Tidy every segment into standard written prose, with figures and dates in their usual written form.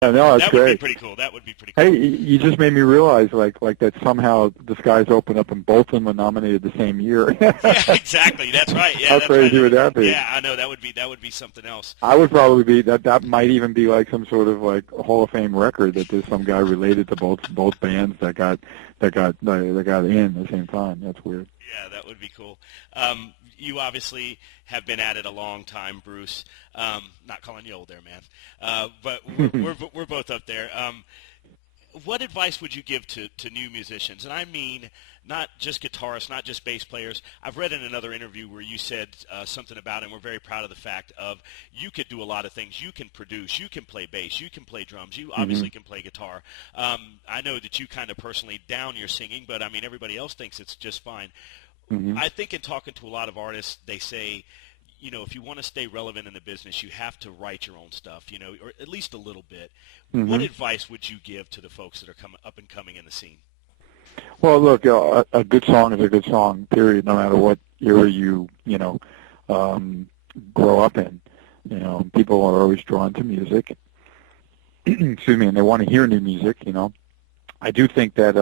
Yeah, no, that's That would be great. pretty cool. That would be pretty cool. Hey, you just made me realize, like that somehow the skies opened up and both of them were nominated the same year. Yeah, exactly. That's right. Yeah, How that's crazy right. would that be? Yeah, I know that would be something else. I would probably be that. That might even be like some sort of like Hall of Fame record that there's some guy related to both bands that got in at the same time. That's weird. Yeah, that would be cool. You obviously have been at it a long time, Bruce. Not calling you old there, man. But we're both up there. What advice would you give to new musicians? And I mean not just guitarists, not just bass players. I've read in another interview where you said something about, and we're very proud of the fact of, you could do a lot of things. You can produce, you can play bass, you can play drums, you obviously can play guitar. I know that you kind of personally down your singing, but I mean everybody else thinks it's just fine. I think in talking to a lot of artists, they say, you know, if you want to stay relevant in the business, you have to write your own stuff, you know, or at least a little bit. What advice would you give to the folks that are coming up and coming in the scene? Well, look, a good song is a good song, period, no matter what era you grow up in. You know, people are always drawn to music, excuse me, and they want to hear new music, you know. I do think that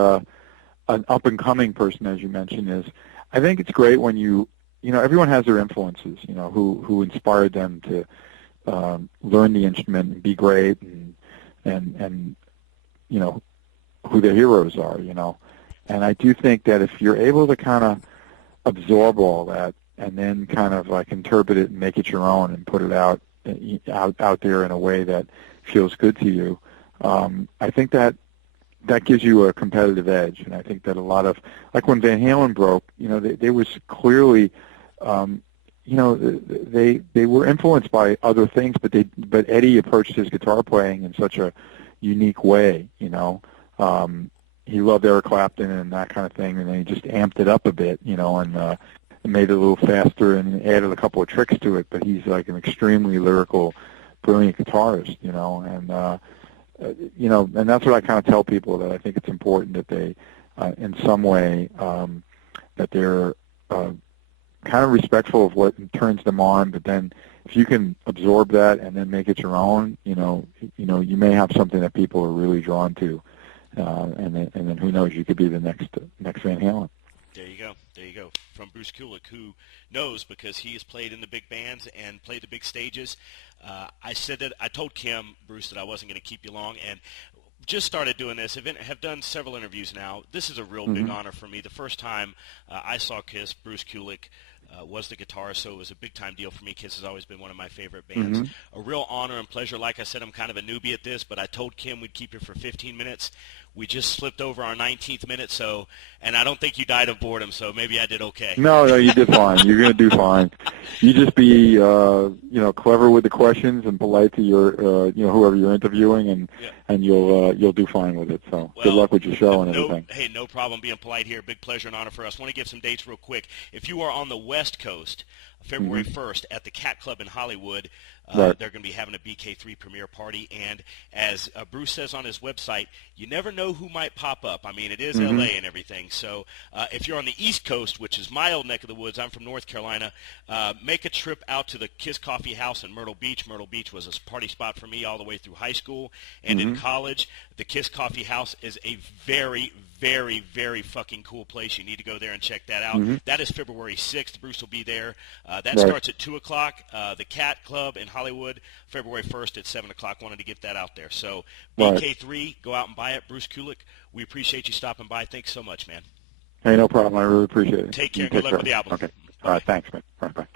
an up-and-coming person, as you mentioned, I think it's great when everyone has their influences, you know, who inspired them to learn the instrument and be great and you know, who their heroes are, you know. And I do think that if you're able to kind of absorb all that and then kind of like interpret it and make it your own and put it out there in a way that feels good to you, I think that gives you a competitive edge. And I think that a lot of, like when Van Halen broke, you know, they was clearly, you know, they were influenced by other things, but Eddie approached his guitar playing in such a unique way, you know. He loved Eric Clapton and that kind of thing, and then he just amped it up a bit, you know, and made it a little faster and added a couple of tricks to it. But he's like an extremely lyrical, brilliant guitarist, you know, and you know, and that's what I kind of tell people, that I think it's important that they, in some way, that they're kind of respectful of what turns them on. But then, if you can absorb that and then make it your own, you know, you may have something that people are really drawn to, and then who knows, you could be the next Van Halen. There you go. There you go. From Bruce Kulick, who knows because he has played in the big bands and played the big stages. I told Kim, Bruce, that I wasn't going to keep you long, and just started doing this. Have done several interviews now. This is a real big honor for me. The first time I saw Kiss, Bruce Kulick was the guitarist, so it was a big-time deal for me. Kiss has always been one of my favorite bands. A real honor and pleasure. Like I said, I'm kind of a newbie at this, but I told Kim we'd keep you for 15 minutes. We just slipped over our 19th minute, and I don't think you died of boredom, so maybe I did okay. No, you did fine. You're going to do fine. You just be, you know, clever with the questions and polite to your, you know, whoever you're interviewing, and you'll do fine with it. So good luck with your show and everything. Hey, no problem being polite here. Big pleasure and honor for us. I want to give some dates real quick. If you are on the West Coast, February 1st at the Cat Club in Hollywood, they're going to be having a BK3 premiere party. And as Bruce says on his website, you never know who might pop up. I mean, it is L.A. and everything. So if you're on the East Coast, which is my old neck of the woods, I'm from North Carolina, make a trip out to the Kiss Coffee House in Myrtle Beach. Myrtle Beach was a party spot for me all the way through high school and in college. The Kiss Coffee House is a very, very, very fucking cool place. You need to go there and check that out. That is February 6th. Bruce will be there. That starts at 2 o'clock. The Cat Club in Hollywood, February 1st at 7 o'clock. Wanted to get that out there. So BK3, go out and buy it. Bruce Kulick, we appreciate you stopping by. Thanks so much, man. Hey, no problem. I really appreciate it. Take care. Good luck with the album. Okay. All right. Thanks, man. All right, bye.